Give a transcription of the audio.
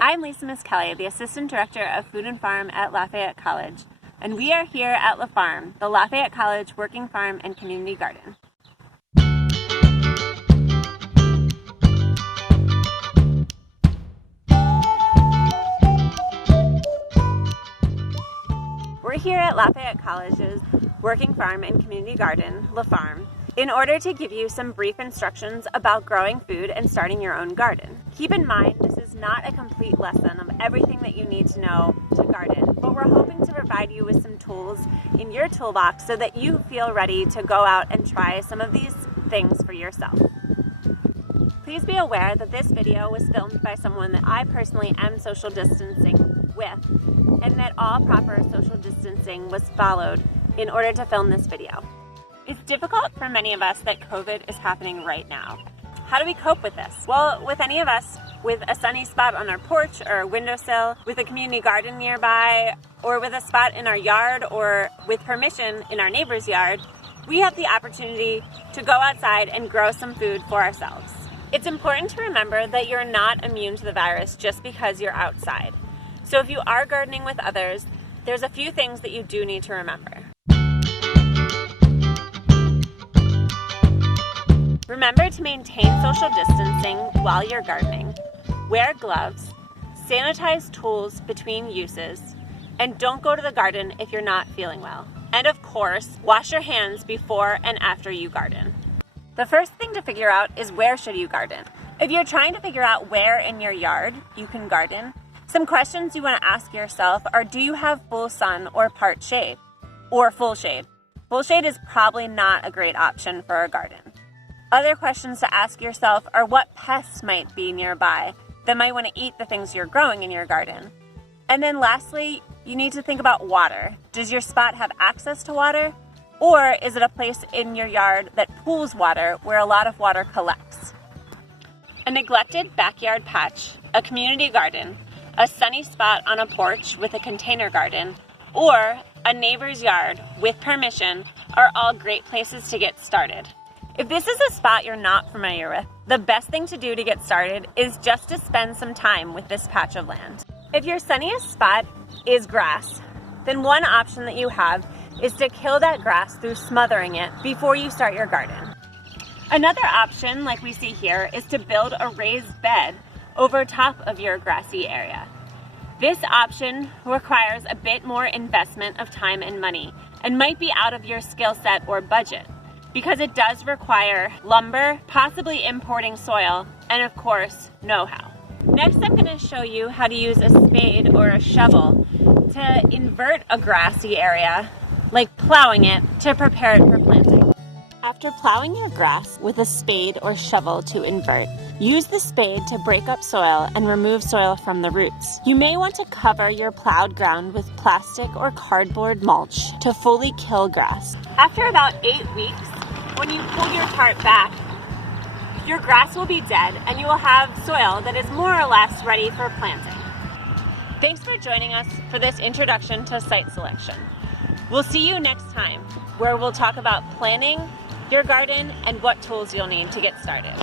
I'm Lisa Miss Kelly, the Assistant Director of Food and Farm at Lafayette College, and we are here at La Farm, the Lafayette College Working Farm and Community Garden. We're here at Lafayette College's Working Farm and Community Garden, La Farm, in order to give you some brief instructions about growing food and starting your own garden. Keep in mind, this is not a complete lesson of everything that you need to know to garden, but we're hoping to provide you with some tools in your toolbox so that you feel ready to go out and try some of these things for yourself. Please be aware that this video was filmed by someone that I personally am social distancing with, and that all proper social distancing was followed in order to film this video. It's difficult for many of us that COVID is happening right now. How do we cope with this? Well, with any of us with a sunny spot on our porch or windowsill, with a community garden nearby, or with a spot in our yard, or with permission in our neighbor's yard, we have the opportunity to go outside and grow some food for ourselves. It's important to remember that you're not immune to the virus just because you're outside. So if you are gardening with others, there's a few things that you do need to remember. Remember to maintain social distancing while you're gardening. Wear gloves, sanitize tools between uses, and don't go to the garden if you're not feeling well. And of course, wash your hands before and after you garden. The first thing to figure out is where should you garden. If you're trying to figure out where in your yard you can garden, some questions you want to ask yourself are, do you have full sun or part shade? Or full shade? Full shade is probably not a great option for a garden. Other questions to ask yourself are, what pests might be nearby that might want to eat the things you're growing in your garden? And then lastly, you need to think about water. Does your spot have access to water? Or is it a place in your yard that pools water where a lot of water collects? A neglected backyard patch, a community garden, a sunny spot on a porch with a container garden, or a neighbor's yard with permission are all great places to get started. If this is a spot you're not familiar with, the best thing to do to get started is just to spend some time with this patch of land. If your sunniest spot is grass, then one option that you have is to kill that grass through smothering it before you start your garden. Another option, like we see here, is to build a raised bed over top of your grassy area. This option requires a bit more investment of time and money and might be out of your skill set or budget, because it does require lumber, possibly importing soil, and of course, know-how. Next, I'm going to show you how to use a spade or a shovel to invert a grassy area, like plowing it, to prepare it for planting. After plowing your grass with a spade or shovel to invert, use the spade to break up soil and remove soil from the roots. You may want to cover your plowed ground with plastic or cardboard mulch to fully kill grass. After about 8 weeks, when you pull your tarp back, your grass will be dead and you will have soil that is more or less ready for planting. Thanks for joining us for this introduction to site selection. We'll see you next time, where we'll talk about planning your garden and what tools you'll need to get started.